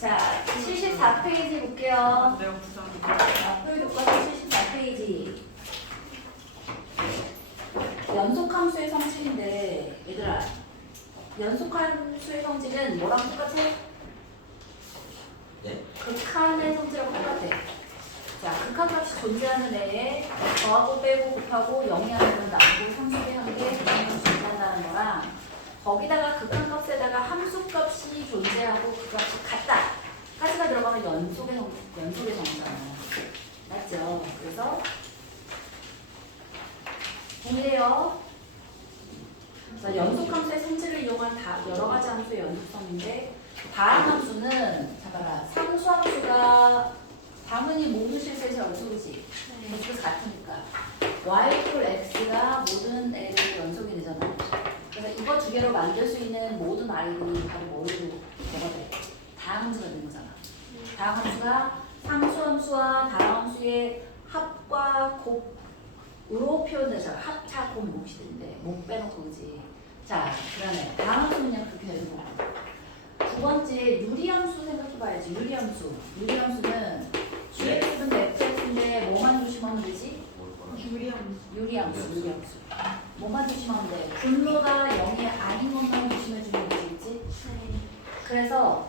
자, 74페이지 볼게요. 내가 부산. 앞으로 교과서 74페이지. 연속함수의 성질인데, 얘들아, 연속함수의 성질은 뭐랑 똑같아? 네? 극한의 성질하고 똑같아. 자, 극한값이 존재하는 애에 더하고 빼고 곱하고 0이 하나는 나누고 30에 한 개, 존재한다는 거랑 거기다가 극한값에다가 함수값이 존재하고 그 값이 같다 까지가 들어가면 연속의 성질이잖아요. 맞죠? 그래서 동일해요. 자, 연속함수의 성질을 이용한 여러 가지 함수의 연속성인데 다항 함수는 잡아라. 상수함수가 당연히 모든 실수에서 연속이지. 그래서 같으니까 y 이퀄 x가 모든 애들 연속이 되잖아. 그래서 이거 두 개로 만들 수 있는 모든 i들이 바로 뭐가 돼? 다항함수가 되는 거잖아. 다항함수가 상수함수와 다항함수의 합과 곱으로 표현되잖아. 합차 곱 몫이 되는데 목 빼놓고 그지. 자, 그다음에 다항함수는 그냥 그렇게 되는 거고. 두 번째 유리함수 생각해봐야지. 유리함수는 gx는 fx인데 뭐만 조심하면 되지? 유리함수. 뭐만 조심하면 돼? 분모가 0이 아닌 것만 조심해주면 되겠지? 그래서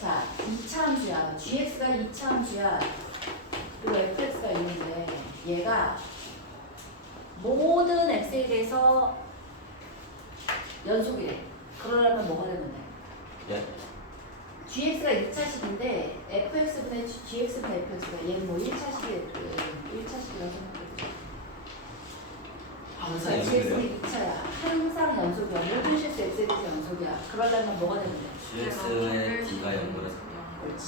자, 2차 함수야. gx가 2차 함수야. 그리고 fx가 있는데 얘가 모든 x에 대해서 연속이래. 그러려면 뭐가 되면 돼? 네? gx가 2차식인데 fx분의 gx분의 fx가 얘는 뭐 1차식이었고 1차식이라고 생각해보자. 항상 gx는 연속이래요? 2차야. 항상 연속이야. 모든 실수 x에 대해서 연속이야. 그러려면 뭐가 되면 돼? GX의 D가 0보다 그렇지.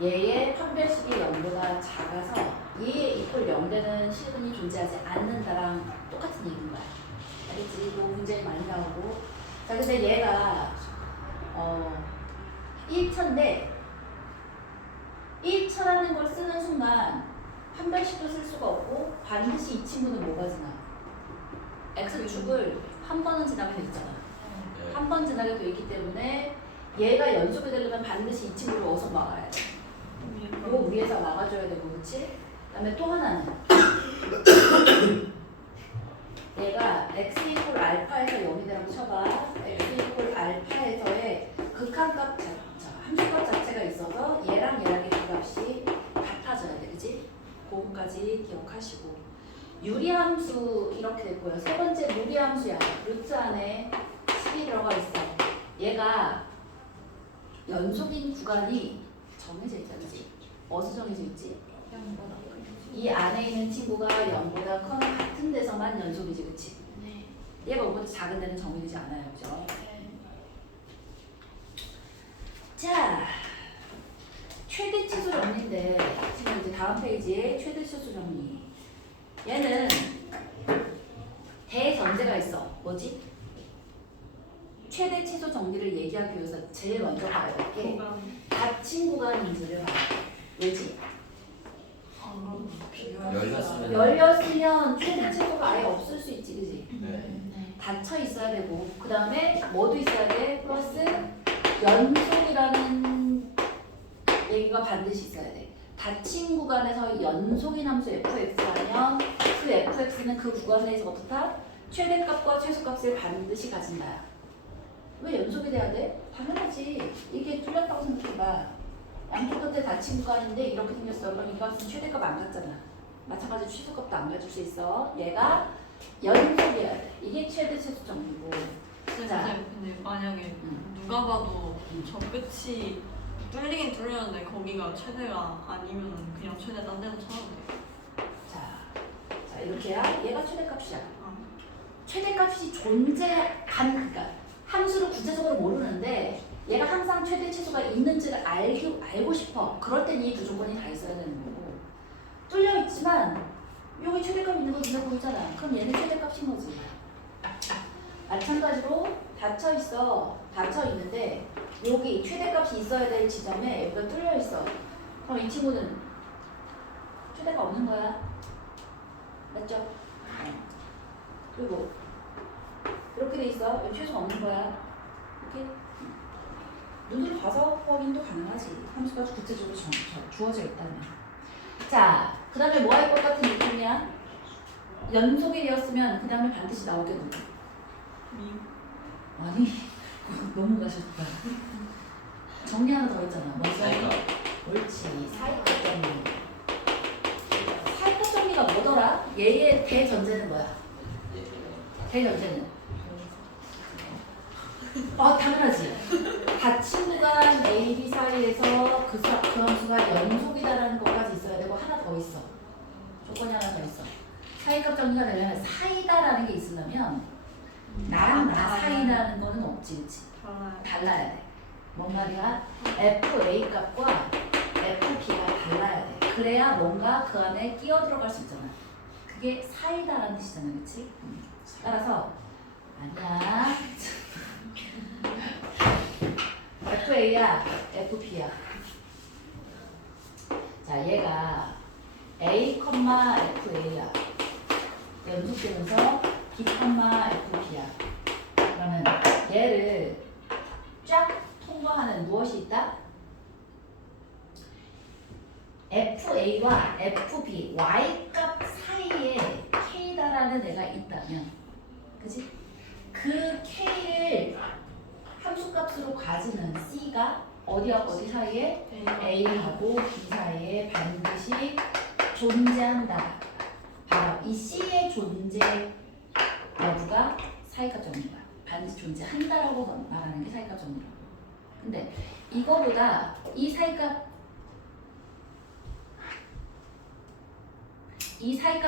얘의 판별식이 0보다 작아서 얘의 이퀄 0 되는 실근이 존재하지 않는다랑 똑같은 얘기인 거야. 알겠지? 이거 문제 많이 나오고. 자, 근데 얘가 1차인데 1차라는 걸 쓰는 순간 판별식도 쓸 수가 없고 반드시 이 친구는 뭐가 지나? x축을 한 번은 지나게 돼 있잖아. 네. 한 번 지나게 돼 있기 때문에 얘가 연속이 되려면 반드시 이 친구를 어디서 막아야 돼? 요 위에서 막아줘야 되고, 그렇지? 그다음에 또 하나는 얘가 x 이퀄 알파에서 0이 되라고 쳐봐. x 이퀄 알파에서의 극한값 함수값 자체가 있어서 얘랑의 그 값이 같아져야 돼, 그렇지? 그거까지 기억하시고 유리함수 이렇게 됐고요. 세 번째 유리함수야. 루트 안에 10이 들어가 있어. 얘가 연속인 구간이 정해져 있잖아. 어디서 정해져 있지? 이 안에 있는 친구가 0보다 커는 같은 데서만 연속이지, 그치? 네. 얘가 5보다 작은 데는 정해지지 않아요, 그죠? 자, 최대 치수 정리인데 지금 이제 다음 페이지에 최대 치수 정리. 얘는 대전제가 있어. 뭐지? 최대 치수 정리를 얘기하기 위해서 제일 먼저 봐야 될 게 닫힌 구간인지를 봐야 돼. 왜지? 열렸으면 최대 치수가 아예 없을 수 있지, 그지? 네. 닫혀 있어야 되고 그 다음에 뭐도 있어야 돼? 플러스 연속이라는 얘기가 반드시 있어야 돼. 닫힌 구간에서 연속인 함수 fx라면 그 fx는 그 구간에서 어떻다? 최대값과 최소값을 반드시 가진다. 왜 연속이 돼야 돼? 당연하지. 이게 뚫렸다고 생각해봐. 양쪽 끝에 닫힌 구간인데 이렇게 생겼어. 그럼 이 값은 최대값 안 같잖아. 마찬가지로 최소값도 안 가질 수 있어. 얘가 연속이어야 돼. 이게 최대 최소 정리고. 근데 만약에 누가 봐도 저 끝이 뚫리긴 뚫렸는데 거기가 최대가 아니면 그냥 최대 딴 데서 쳐도 돼. 자 이렇게야. 얘가 최대값이야. 최대값이 그러니까 함수를 구체적으로 모르는데 얘가 항상 최대 최소가 있는지를 알고 싶어. 그럴 땐 이 두 조건이 다 있어야 되는 거고. 뚫려 있지만 여기 최대값 있는 거 눈에 보이잖아. 그럼 얘는 최대값인 거지. 마찬가지로 닫혀 있는데 여기 최대값이 있어야 될 지점에 여기가 뚫려 있어. 그럼 이 친구는 최대가 없는 거야. 맞죠? 그리고 이렇게 돼 있어. 여기 최소 없는 거야. 이렇게 눈으로 봐서 확인도 가능하지. 함수가 구체적으로 주어져 있다면. 자, 그 다음에 뭐 할 것 같은 느낌이야? 연속이 되었으면 그 다음에 반드시 나오게 누구? 아니, 너무 가셨다. 정리 하나 더 있잖아. 먼저 사이가. 옳지. 사이컷 정리. 사이컷 정리가 뭐더라? 얘의 대전제는 뭐야? 대전제는? 당연하지. 닫힌 구간 A, B 사이에서 그 함수가 연속이다라는 것까지 있어야 되고 하나 더 있어. 조건이 하나 더 있어. 사이값 정리가 되려면 사이다라는 게 있으려면 나랑 나 사이라는 거는 없지, 그치? 달라야 돼. 뭔 말이야? FA 값과 FB가 달라야 돼. 그래야 뭔가 그 안에 끼어 들어갈 수 있잖아. 그게 사이다라는 뜻이잖아, 그치? 따라서 아니야. FA야, FB야. 자, 얘가 A, FA야. 연속되면서 B, FB야. 그러면 얘를 쫙 통과하는 무엇이 있다? FA와 FB, Y값 사이에 K다라는 애가 있다면, 그치? 그 K를 함수값으로 가지는 C가 어디와 어디 사이에? A하고 B 사이에 반드시 존재한다. 바로 이 C의 존재 여부가 사이값 정리야. 반드시 존재한다라고 말하는 게 사이값 정리라고. 근데 이거보다 이 사이값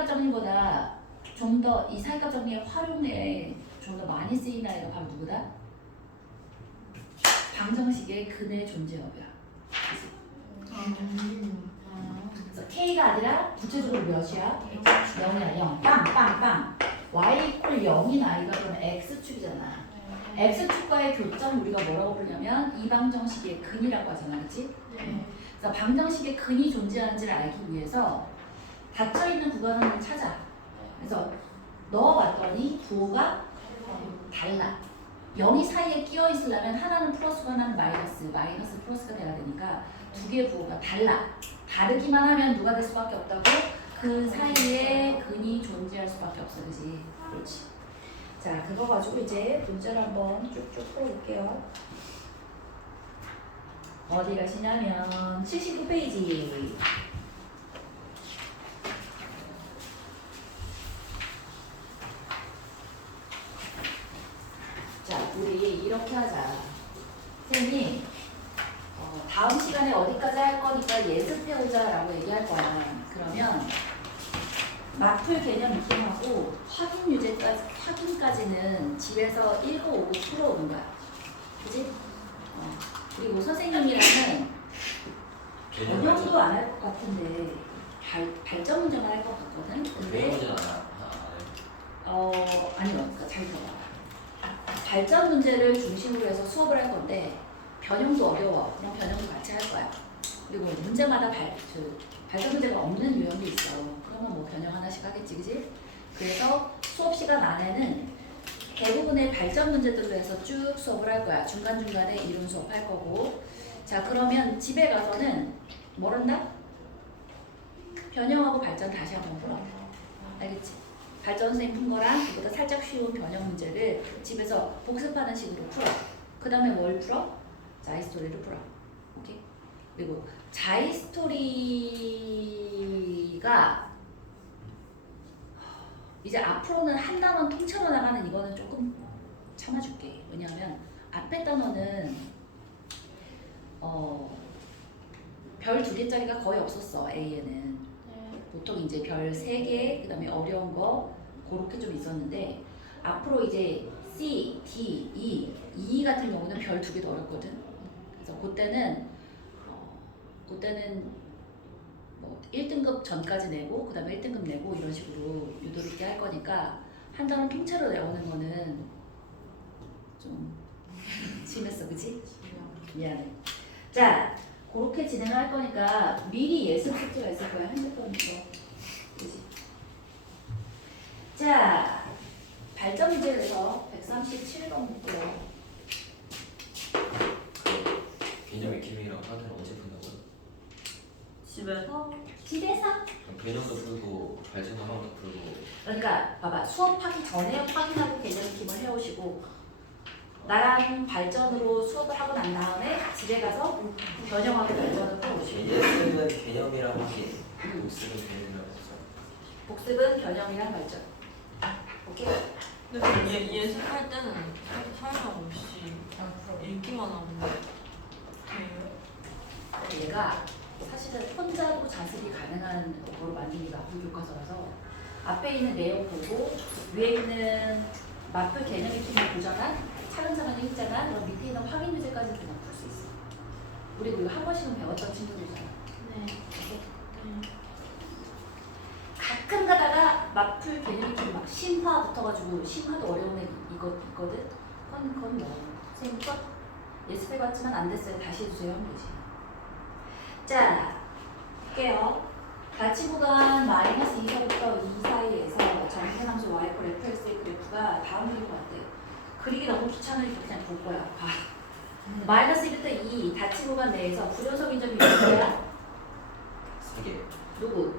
정리보다 좀 더 이 사이값 정리의 활용에 좀 더 많이 쓰이는 애가 바로 누구다? 방정식의 근의 존재 여부야. 그래서 K가 아니라 구체적으로 몇이야? 0이야. 0. 빵. Y 이퀄 0인 I가 그러면 X축이잖아. X축과의 교점 우리가 뭐라고 부르냐면 이 방정식의 근이라고 하잖아. 그치? 그래서 방정식의 근이 존재하는지를 알기 위해서 닫혀있는 구간을 찾아. 그래서 넣어봤더니 부호가 달라. 0이 사이에 끼어 있으려면 하나는 플러스고 하나는 마이너스 플러스가 돼야 되니까 두 개의 부호가 달라. 다르기만 하면 누가 될 수밖에 없다고? 그 사이에 근이 존재할 수밖에 없어. 그지? 그렇지. 자, 그거 가지고 이제 문제를 한번 쭉쭉 풀어볼게요. 어디 가시냐면 79페이지. 자, 우리 이렇게 하자. 선생님, 다음 시간에 어디까지 할 거니까 예습해오자라고 얘기할 거야. 그러면 맞풀 개념 익힘하고 확인까지는 집에서 읽어오고 풀어오는 거야. 그지? 그리고 선생님이랑은 변형도 안 할 것 같은데 발전 문제만 할 것 같거든. 근데 아니요. 그러니까 잘 들어봐. 발전 문제를 중심으로 해서 수업을 할 건데 변형도 어려워. 그냥 변형도 같이 할 거야. 그리고 문제마다 발전 문제가 없는 유형도 있어. 그러면 뭐 변형 하나씩 하겠지, 그지? 그래서 수업 시간 안에는 대부분의 발전 문제들로 해서 쭉 수업을 할 거야. 중간중간에 이론 수업 할 거고. 자, 그러면 집에 가서는 뭘 한다? 변형하고 발전 다시 한번 풀어. 알겠지? 발전 선생님 푼 거랑 그보다 살짝 쉬운 변형 문제를 집에서 복습하는 식으로 풀어. 그 다음에 뭘 풀어? 자이스토리를 풀어. 오케이? 그리고 자이스토리가 이제 앞으로는 한 단원 통째로 나가는 이거는 조금 참아줄게. 왜냐하면 앞에 단원은 별 2개짜리가 거의 없었어. A에는 보통 이제 별 3개, 그 다음에 어려운 거 그렇게 좀 있었는데 앞으로 이제 C, D, E 같은 경우는 별 2개도 어렵거든. 그래서 그때는 뭐 1등급 전까지 내고 그 다음에 1등급 내고 이런 식으로 유도리 있게 할 거니까 한 단원 통째로 내오는 거는 좀 심했어. 그치? 미안해. 자, 그렇게 진행할 거니까 미리 예습 숙제가 있을 거야. 핸드폰에서. 그치? 자, 발전 문제에서 137번부터 개념도 풀고 발전하고도 풀고. 그러니까 봐봐 수업하기 전에 확인하고 개념 익힘을 해오시고 나랑 발전으로 수업을 하고 난 다음에 집에 가서 변형하고 발전을 해오시고 예습은 개념이랑 확인, 복습은 개념이랑 복습. 복습은 변형이랑 발전. 오케이? 근데 예습할 때는 설명 없이 읽기만 하고 돼요? 얘가 사실은 혼자도 자습이 가능한 거로 만든 게 마플 교과서라서 앞에 있는 내용 보고 위에 있는 마플 개념 익힘을 보잖아 차근차근 읽잖아 그럼 밑에 있는 확인 유제까지 그냥 풀 수 있어. 우리 그리고 한 번씩은 배웠던 친구들이잖아. 네. 오케이? 가끔 가다가 마플 개념 익힘 막 심화 붙어가지고 심화도 어려운 애 있거든. 그건 뭐 선생님 거 예습해봤지만 안 됐어요. 다시 해주세요 하면 되지. 자, 볼게요. 가치 구간 마이너스 2서부터 2 사이에서 정세함수 y꼴 fx의 그래프가 다음일 것 같아. 그리기 너무 귀찮으니까 그냥 볼 거야. 봐. 마이너스 1부터 2 가치 구간 내에서 불연속인 점이 몇개야? 3개. 누구?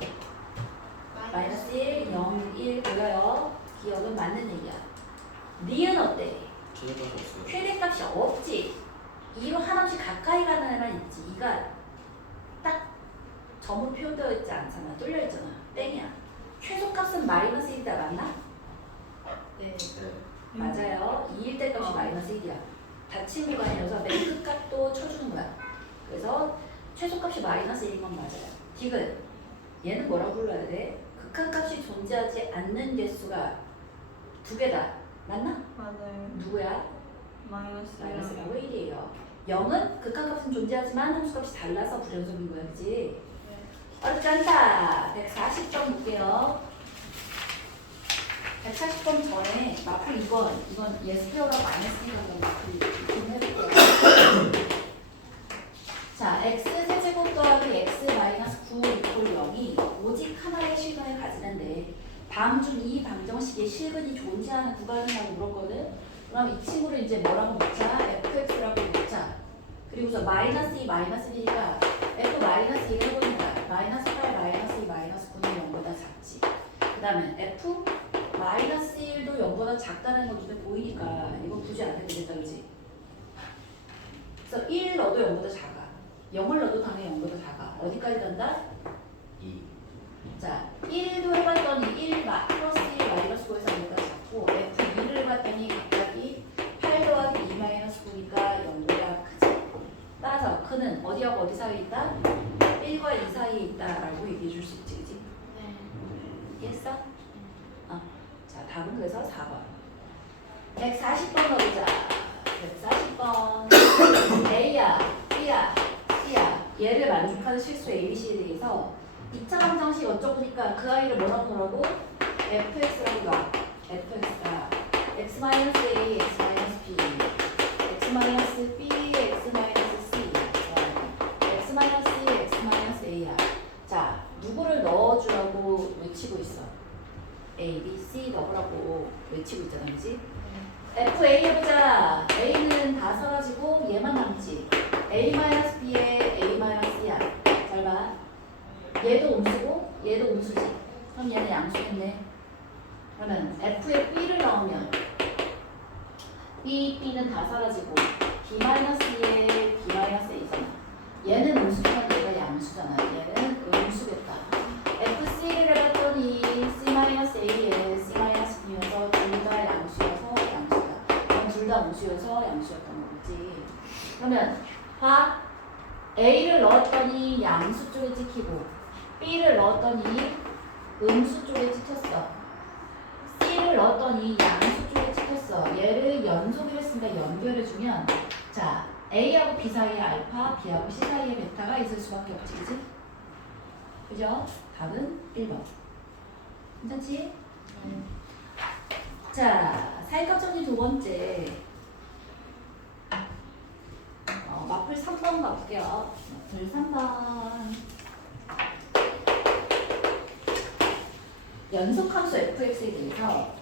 마이너스 1, 0, 1 보여요. 기억은 맞는 얘기야. 니은 어때? 최대값이 없어요. 최대값이 없지. 2로 하나씩 가까이 가는 애만 있지. 2가 딱 점으로 표현되어 있지 않잖아. 뚫려 있잖아. 땡이야. 최소값은 마이너스 1이다 맞나? 네. 네. 맞아요. 2일 때 값이 마이너스 1이야. 닫힌 구간이어서 맨 끝값도 쳐주는 거야. 그래서 최소값이 마이너스 1인 건 맞아요. 디귿. 얘는 뭐라고 불러야 돼? 극한값이 존재하지 않는 개수가 2개다. 맞나? 맞아요. 누구야? 마이너스랑 마이너스라고 1이에요. 0은 극한값은 존재하지만 함수값이 달라서 불연속인 거야. 그치? 어렵지 않다. 140번 볼게요. 140번 전에 마플 2번. 이건 예스페어라고 안 했으니까 마플 좀 해볼게요. 자, x 세제곱 더하기 x 마이너스 9 이퀄 0이 오직 하나의 실근을 가지는데 다음 중 이 방정식의 실근이 존재하는 구간이라고 물었거든. 그럼 이 친구를 이제 뭐라고 놓자? fx라고 놓자. 그리고서 마이너스 2 마이너스 1이니까 f 마이너스 1을 해보는 거야. 마이너스 8 마이너스 2 마이너스 9는 0보다 작지. 그 다음에 f 마이너스 1도 0보다 작다는 거 눈에 보이니까 이거 굳이 안 해도 되겠다. 그지? 그래서 1 넣어도 0보다 작아. 0을 넣어도 당연히 0보다 작아. 어디까지 간다? 2. 자, 1도 해봤더니 1 플러스 1 마이너스 9에서 0보다 작고 F2를 해봤더니 갑자기 8 더하기 2 마이너스 9니까 0보다 크지. 따라서 그는 어디하고 어디 사이에 있다? 1과 2 사이에 있다라고 얘기해 줄 수 있지. 그치? 네. 이해했어? 자, 답은 그래서 4번. 140번 넣어보자. 140번. A야, B야, C야. 얘를 만족하는 실수 ABC에 대해서 2차 방정식 어쩌고니까 그 아이를 뭐라고 하라고? fx라고 봐. fx가 x-a, x-b, x-b, x-c, x-e, x-a야. 자, 누구를 넣어주라고 외치고 있어? A, B, C 넣으라고 외치고 있잖아, 그지? FA 해보자. A는 다 사라지고 얘만 남지. A-B에 A-C야. 잘 봐. 얘도 음수고 얘도 음수지. 그럼 얘는 양수겠네. 그러면 F에 B를 넣으면 B, B는 다 사라지고 B-E에 B-A잖아. 얘는 음수잖아. 얘가 양수잖아. 얘는 음수겠다. FC를 해봤더니 C-A에 C-B여서 둘 다 양수여서 양수야. 그럼 둘 다 음수여서 양수였던 거지. 그러면 봐. A를 넣었더니 양수 쪽에 찍히고 B를 넣었더니 음수 쪽에 찍혔어. C를 넣었더니 양수 쪽에 찍혔어. 얘를 연속을 했으니까 연결해주면 자 A하고 B 사이에 알파, B하고 C 사이에 베타가 있을 수밖에 없지. 그치? 그죠? 답은 1번. 괜찮지? 자, 사이값정리 두 번째. 마플 3번 가볼게요. 마플 3번. 연속함수 fx에 대해서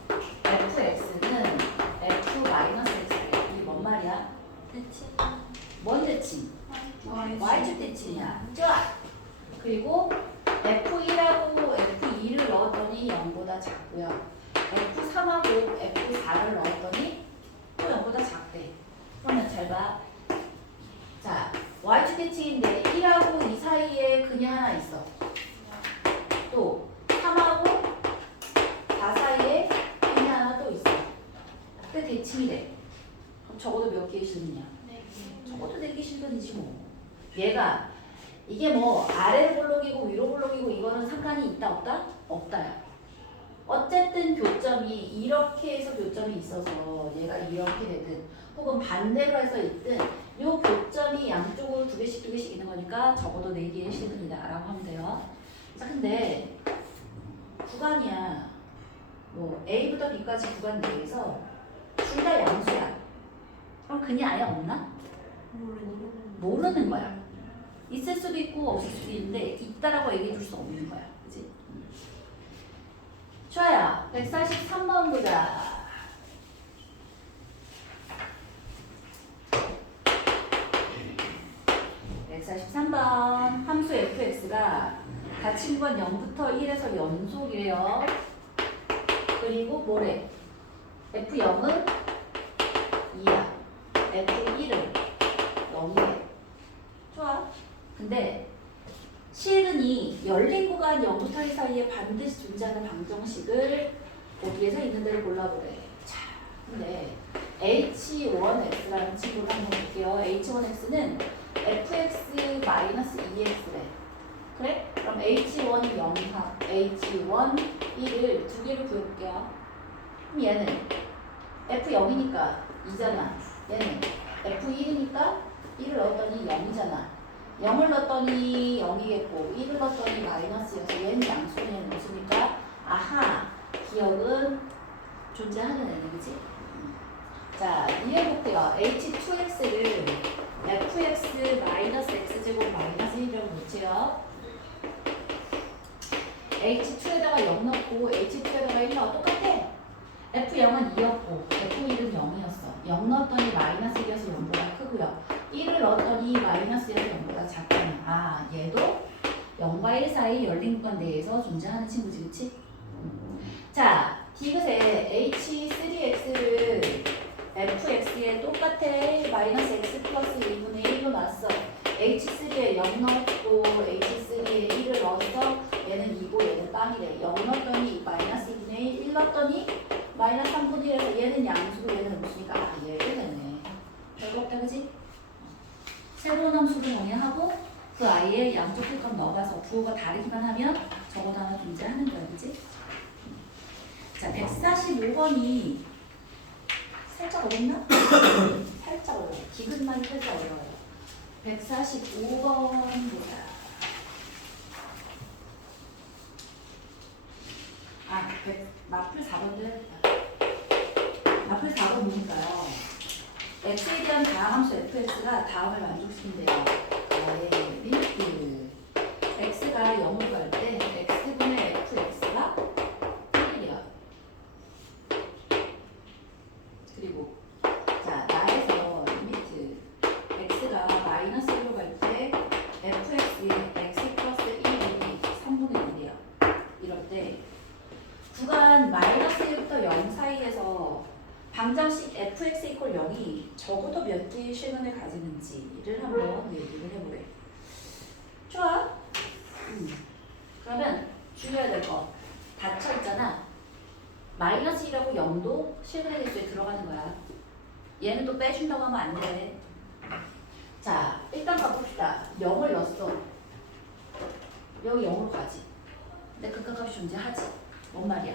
fx는 f-x래. 이게 뭔 말이야? 대칭. 뭔 대칭? y축 대칭이야. 좋아. 그리고 F1하고 F2를 넣었더니 0보다 작고요. F3하고 F4를 넣었더니 또 0보다 작대. 그러면 잘 봐. 자, y축 대칭인데 1하고 2 사이에 근이 하나 있어. 또 3하고 4 사이에 근이 하나 또 있어. 근데 대칭이래. 그럼 적어도 몇 개의 실근이야? 적어도 4개 실근이지 뭐. 얘가 이게 뭐 아래로 볼록이고 위로 볼록이고 이거는 상관이 있다 없다? 없다야. 어쨌든 교점이 이렇게 해서 교점이 있어서 얘가 이렇게 되든 혹은 반대로 해서 있든 이 교점이 양쪽으로 2개씩 있는 거니까 적어도 4개의 실근이다 라고 하면 돼요. 자, 근데 구간이야. 뭐 A부터 B까지 구간 내에서 둘 다 양수야. 그럼 근이 아예 없나? 모르는 거야. 있을 수도 있고 없을 수도 있는데 있다라고 얘기해 줄 수 없는 거야. 그치? 좋아요. 143번 보자. 함수 fx가 닫힌 구간 0부터 1에서 연속이래요. 그리고 뭐래? f0은 2야. f1은 0이래. 좋아. 근데 실근이 열린 구간 0부터 1 사이에 반드시 존재하는 방정식을 거기에서 있는 데를 골라보래. 자, 근데 h1x라는 친구를 한번 볼게요. h1x는 fx-2x래. 그래? 그럼 h1 0합, h1 1을 2개를 구해볼게요. 그럼 얘는 f0이니까 2잖아. 얘는 f1이니까 1을 넣었더니 0이잖아. 0을 넣었더니 0이겠고 1을 넣었더니 마이너스여서 얘는 양수는 얘는 무수니까 아하, 기억은 존재하는 애는 그지? 자, 이해해볼게요. h2x를 fx-x제곱 마이너스 1이라고 놓치요. h2에다가 0 넣고 h2에다가 1 넣어 똑같아. f0은 2였고 f1은 0이었어. 0 넣었더니 마이너스 1이어서 0보다 크고요. 1을 넣었더니 마이너스여서 0보다 작잖아. 아, 얘도 0과 1 사이 열린 구간 내에서 존재하는 친구지, 그치? 자, 디귿에 h3x를 fx에 똑같아. 마이너스 x 플러스 1분의 1로 놨어. h3에 0 넣고 h3에 1을 넣어서 얘는 2고 얘는 빵이래. 0 넣었더니 마이너스 2분의 1 넣었더니 마이너스 3분의 1에서 얘는 양수고 얘는 음수니까 아, 얘가 되네. 별거 없다, 그지? 새로운 함수를 정의하고 그 아이의 양쪽 필터 넣어봐서 부호가 다르기만 하면 적어도 하나 존재하는 거야, 그지? 자, 145번이 살짝 어렵나? 살짝 어려워. 기근만 살짝 어려워요. 145번 보자. 아, 마플 4번도 해야겠다. 마플 4번 보니까요. x에 대한 다항함수 fx가 다음을 만족시킨대요. limit x가 0으로 갈 때 x분의 fx가 1이야. 그리고 자, 나에서 리미트 x가 마이너스 1로 갈 때 fx의 x 플러스 1이 3분의 1이야. 이럴 때 구간 마이너스 1부터 0 사이에서 방정식 fx 이퀄 0이 적어도 몇 개의 실근을 가지는지를 한번 얘기를 해보래. 좋아. 그러면 주의해야 될 거. 닫혀있잖아. 마이너스 1하고 0도 실근의 개수에 들어가는 거야. 얘는 또 빼준다고 하면 안 돼. 자, 일단 가봅시다. 0을 넣었어. 여기 0으로 가지. 근데 극한값이 존재하지. 뭔 말이야?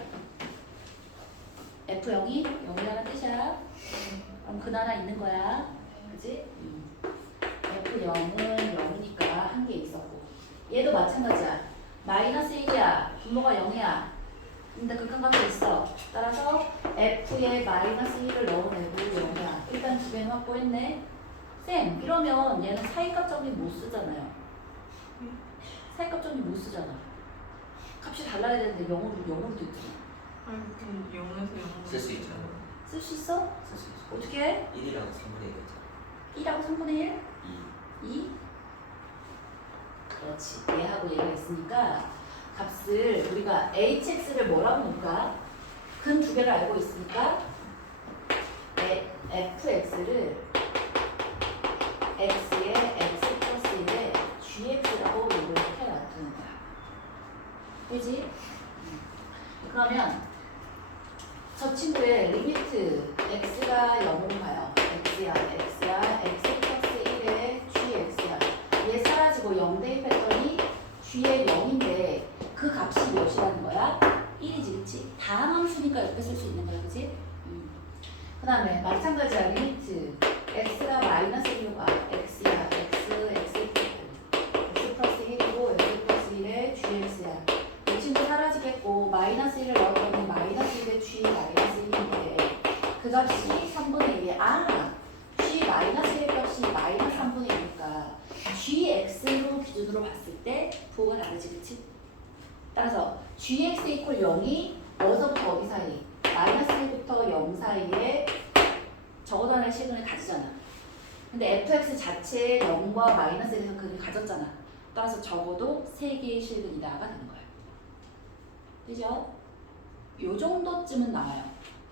F0이 0이라는 뜻이야. 그럼 근 하나 있는 거야. 그지? F0은 0이니까 한 개 있었고. 얘도 마찬가지야. 마이너스 1이야. 분모가 0이야. 근데 극한값이 있어. 따라서 F에 마이너스 1을 넣어내고 0이야. 일단 두 개는 확보했네. 쌤, 이러면 얘는 사이값 정리 못 쓰잖아요. 사이값 정리 못 쓰잖아. 값이 달라야 되는데 0으로 됐잖아. 아니 그럼 0에서 0 쓸 수 있잖아. 쓸 수 있어? 쓸 수 있어. 어떻게 해? 1이랑 3분의 1이잖아. 1하고 3분의 1? 2. 2? 그렇지. 얘하고 얘가 있으니까 값을 우리가 hx를 뭐라고 놓을까? 근 두 개를 알고 있으니까 fx를 x에 x 플러스 1에 gx라고 이렇게 놔두는 거야. 그지? 그러면 저 친구의 리미트 x가 0으로 가요. x야 x 플러스 1에 gx야. 얘 사라지고 0 대입했더니 g의 0인데 그 값이 몇이라는 거야? 1이지, 그치? 다함함수니까 옆에 쓸 수 있는 거야, 그치? 그 다음에 마찬가지야. 리미트 x가 마이너스 1로 가. x야 x 플러스 1이고 x 플러스 1에 gx야. 이 친구 사라지겠고 마이너스 1을 넣었더니 마이너스 1에 g 마이너스 1인데 그 값이 3분의 1이야. g 마이너스 1의 값이 마이너스 3분의 1이니까 gx로 기준으로 봤을 때 부호가 다르지, 그치? 따라서 gx 이퀄 0이 어디서부터 어디 사이? 마이너스 1부터 0 사이에 적어도 하나의 실근을 가지잖아. 근데 fx 자체에 0과 마이너스 1에서 그를 가졌잖아. 따라서 적어도 3개의 실근이다가 되는 거야. 그죠? 요 정도쯤은 나와요.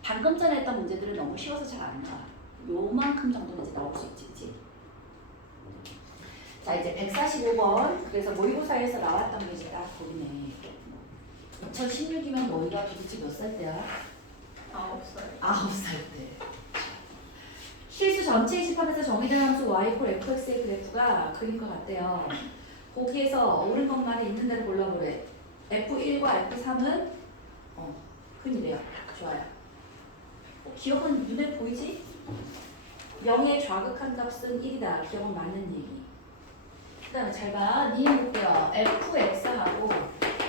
방금 전에 했던 문제들은 너무 쉬워서 잘 안 나와. 요만큼 정도는 이제 나올 수 있지, 그치? 자, 이제 145번. 그래서 모의고사에서 나왔던 게 이제 딱 보이네. 2016이면 너희가 도대체 몇 살 때야? 9살. 9살 때. 실수 전체 인식하면서 정의된 함수 y fx의 그래프가 그림과 같대요. 거기에서 옳은 것만 있는 대로 골라보래. f1과 f3은 흔이래요. 좋아요. 기억은 눈에 보이지? 0의 좌극한 값은 1이다. 기억은 맞는 얘기. 그 다음에 잘 봐. 니은 볼게요. fx하고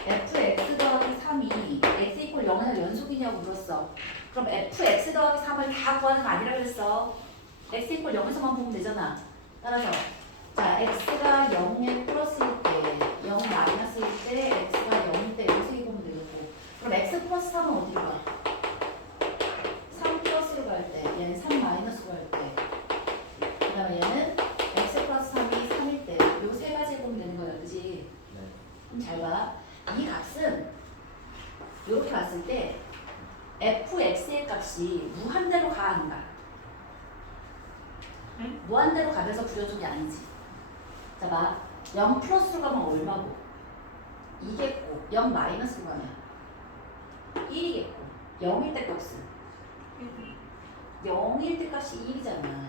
fx 더하기 3이 x 이퀄 0에서 연속이냐고 물었어. 그럼 fx 더하기 3을 다 구하는 거 아니라 그랬어. x 이퀄 0에서만 보면 되잖아. 따라서 자 x가 0에 플러스일 때 0 마이너스일 때 x가 0일 때 이렇게 보면 되겠고 그럼 x 플러스 3은 어디로 가? 3 플러스로 갈 때 얘는 3 마이너스로 갈 때 그 다음에 얘는 x 플러스 3이 3일 때 요 세 가지 보면 되는 거야. 그지? 네. 그럼 잘 봐. 이 값은 이렇게 봤을 때 fx의 값이 무한대로 가 안 가? 응? 무한대로 가면서 부여족이 아니지. 자 봐. 0 플러스로 가면 얼마고? 2겠고 0 마이너스로 가면 1이겠고 0일 때 값은 0일 때 값이 1이잖아.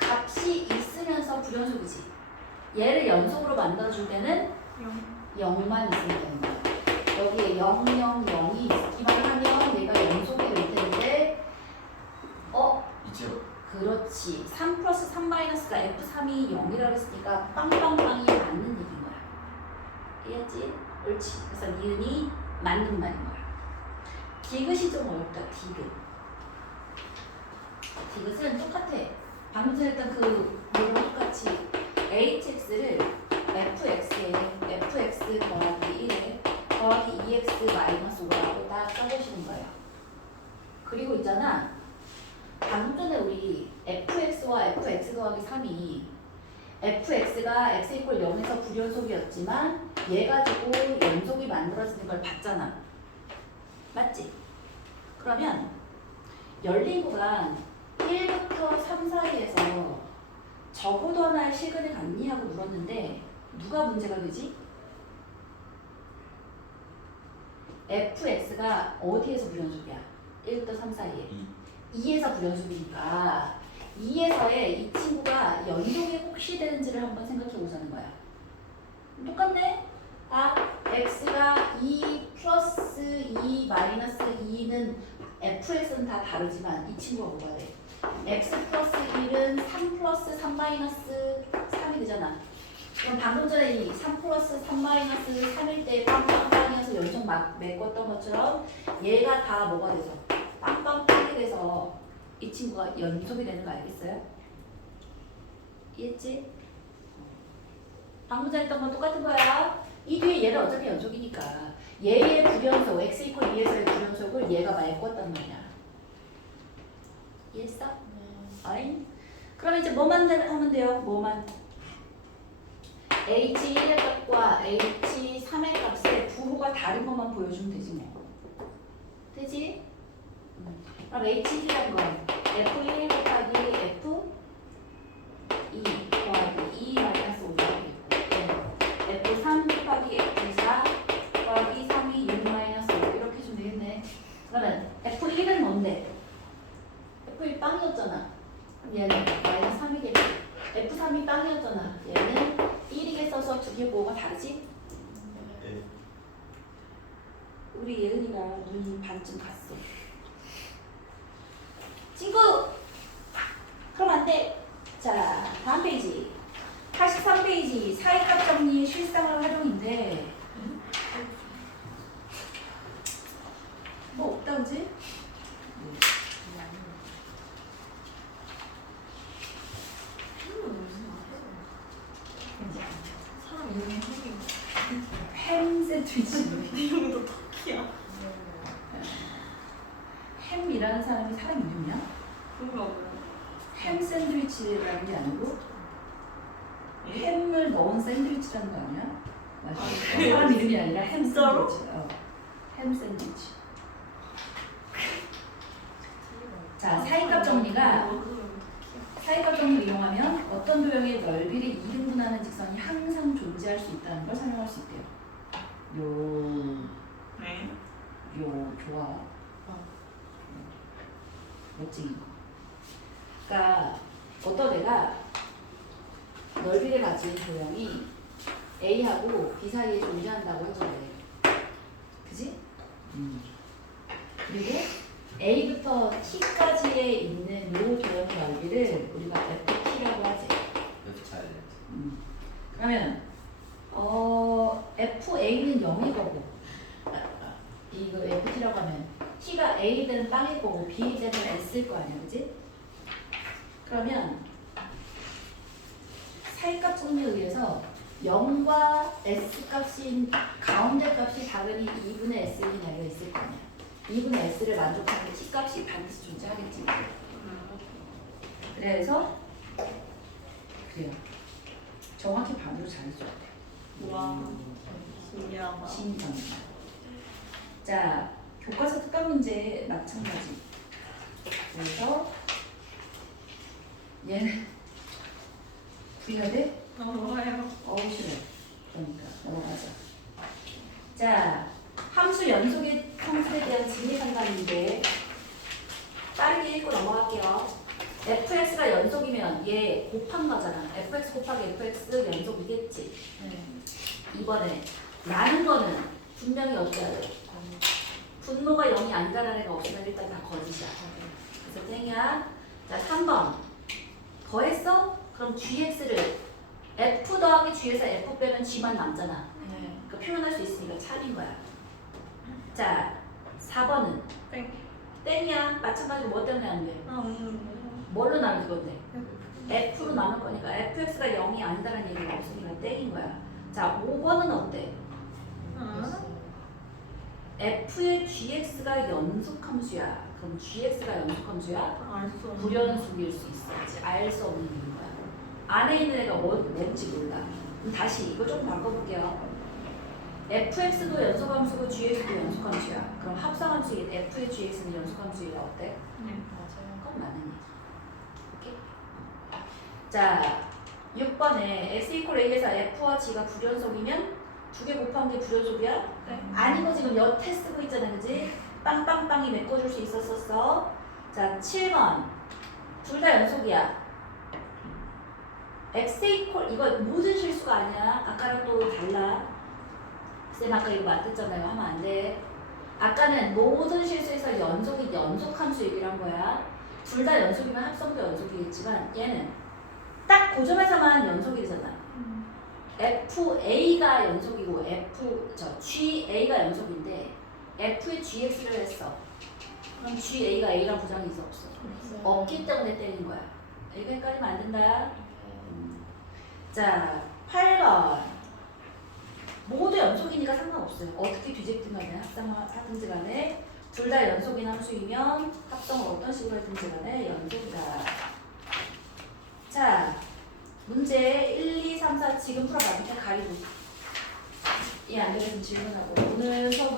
값이 있으면서 불연속이지. 얘를 연속으로 만들어줄 때는 0만 있으면 되는 거야. 여기에 0, 0, 0이 있기만 하면 얘가 연속이 될 텐데 있죠. 그렇지. 3 플러스 3 마이너스가 F3이 0이라고 했으니까 빵빵빵이 맞는 얘기인 거야. 이해했지? 옳지. 그래서 니은이 맞는 말인 거야. 디귿이 좀 어렵다. 디귿은 똑같아. 방금 전에 했던 그 뭐랑 똑같이 hx를 fx에 fx 더하기 1에 더하기 2x 마이너스 5라고 딱 써보시는 거예요. 그리고 있잖아. 방금 전에 우리 fx와 fx 더하기 3이 fx가 x 이퀄 0에서 불연속이었지만 얘 가지고 연속이 만들어지는 걸 봤잖아. 맞지? 그러면 열린 구간 1부터 3 사이에서 적어도 하나의 실근을 갖니? 하고 물었는데 누가 문제가 되지? fx가 어디에서 불연속이야? 1부터 3 사이에 2에서 불연속이니까 2에서의 이 친구가 연속이 혹시 되는지를 한번 생각해 보자는 거야. 똑같네? x가 2 플러스 2 마이너스 2는 fx는 다 다르지만 이 친구가 뭐가 돼? x 플러스 1은 3 플러스 3 마이너스 3이 되잖아. 그럼 방금 전에 이 3 플러스 3 마이너스 3일 때 빵빵빵이어서 연속 막 메꿨던 것처럼 얘가 다 뭐가 돼서 빵빵빵이 돼서 이 친구가 연속이 되는 거 알겠어요? 이해했지? 방금 전에 했던 건 똑같은 거야. 이 뒤에 얘는 어차피 연속이니까 얘의 불연속 x 이퀄 2에서의 불연속을 얘가 메꿨단 말이야. 이해했어? 어잉? 그럼 이제 뭐만 하면 돼요? 뭐만? H1의 값과 H3의 값의 부호가 다른 것만 보여주면 되지 뭐. 되지? 그럼 H1이란 건 F1 곱하기 F2 더하기 2 마이너스 5가 되겠고 F3 곱하기 F4 더하기 3이 6 마이너스 5 이렇게 해주면 되겠네. 그러면 F1은 뭔데? F1 빵이었잖아. 얘는 마이너스 3이겠지. F3이 빵이었잖아. 얘는 1이게 써서 두 개 보호가 다르지? 네. 우리 예은이가 눈이 반쯤 갔어. 친구! 그럼 안 돼. 자, 다음 페이지. 83페이지. 사이값 정리 실상을 활용인데 뭐 없다 그지? 사람 이름이 햄인가? 햄 샌드위치. 이름도 터키야. 햄이라는 사람이 사람 이름이야? 그런가 보네. 햄 샌드위치라는 게 아니고 햄을 넣은 샌드위치라는 거 아니야? 맞아. 그래요? 사람 이름이 아니라 햄 진짜로? 샌드위치. 햄 샌드위치. 자, 사이값 정리가 사이값 정리를 이용하면 어떤 도형의 넓이를 2등분하는 직선이 항상 존재할 수 있다는 걸 설명할 수 있대요. 네. 요 좋아. 멋지기. 그러니까 어떤 애가 넓이를 가진 도형이 A하고 B 사이에 존재한다고 해보래. 그지? 그리고 A부터 T까지에 있는 요 도형의 넓이를 우리가 FT라고 하지. 이렇게 잘 알려줘. 그러면 FA는 0일 거고 이거 FT라고 하면 T가 A든 빵일 거고 B든 S일 거 아니야, 그지? 그러면 사이값 정리에 의해서 0과 S 값인 가운데 값이 당연히 2분의 S인 날려 있을 거 아니야. 2분의 S를 만족하는 T 값이 반드시 존재하겠지. 그래서 그래요. 정확히 반으로 잘 써야 돼. 와. 신기하다. 신기합니다. 자, 교과서 특강 문제 마찬가지. 그래서 얘는 풀려야 돼? 좋아요. 어우 싫어. 그러니까 넘어가자. 자, 함수 연속의 함수에 대한 진리 판단인데 빠르게 읽고 넘어갈게요. fx가 연속이면 얘 곱한 거잖아. fx 곱하기 fx 연속이겠지. 이번에 나는 거는 분명히 어때야 돼? 분모가 0이 아니다라는 애가 없으면 일단 다 거짓이야. 그래서 땡이야. 자, 3번. 더했어? 그럼 gx를 f 더하기 g에서 f 빼면 g만 남잖아. 그러니까 표현할 수 있으니까 차린 거야. 자, 4번은 땡. 땡이야. 마찬가지로 뭐 때문에 안 돼? 뭘로 나눌 건데? f로 나눌 거니까 fx가 0이 아니다라는 얘기가 없으니까 땡인 거야. 자, 5번은 어때? f의 gx가 연속함수야. 그럼 gx가 연속함수야? 알수 없는. 불연속일 수 있어. 알 수 없는 이유인 거야. 안에 있는 애가 뭔지 몰라. 그럼 다시 이거 조금 바꿔볼게요. fx도 연속함수고 gx도 연속함수야. 그럼 합성함수인 f의 gx는 연속함수이라 어때? 네. 그건 맞는 얘기. 오케이? 자, 6번에 x 이퀄 a에서 f와 g가 불연속이면 두 개 곱한 게 불연속이야? 네. 아니고 지금 여태 쓰고 있잖아, 그지? 빵빵빵이 메꿔줄 수 있었었어. 자, 7번. 둘 다 연속이야. x 이퀄 이거 모든 실수가 아니야. 아까랑 또 달라. 쌤 아까 이거 맞댔잖아요. 하면 안 돼. 아까는 모든 실수에서 연속이 연속함수 얘기를 한 거야. 둘 다 연속이면 합성도 연속이겠지만 얘는 딱 그 점에서만 연속이잖아. FA가 연속이고 GA가 연속인데 F의 GX를 했어. 그럼 GA가 A랑 부장이 있어 없어? 없기 때문에 때린 거야. 이거 헷갈리면 안 된다. 자, 8번. 모두 연속이니까 상관없어요. 어떻게 뒤집든 간에 합성하든지 간에 둘 다 연속인 함수이면 합성을 어떤 식으로 하든지 간에 연속이다. 자, 문제 1, 2, 3 3, 4 지금 풀어봐. 밑에 가리고. 이해 안 되겠으면 질문하고. 오늘 수업은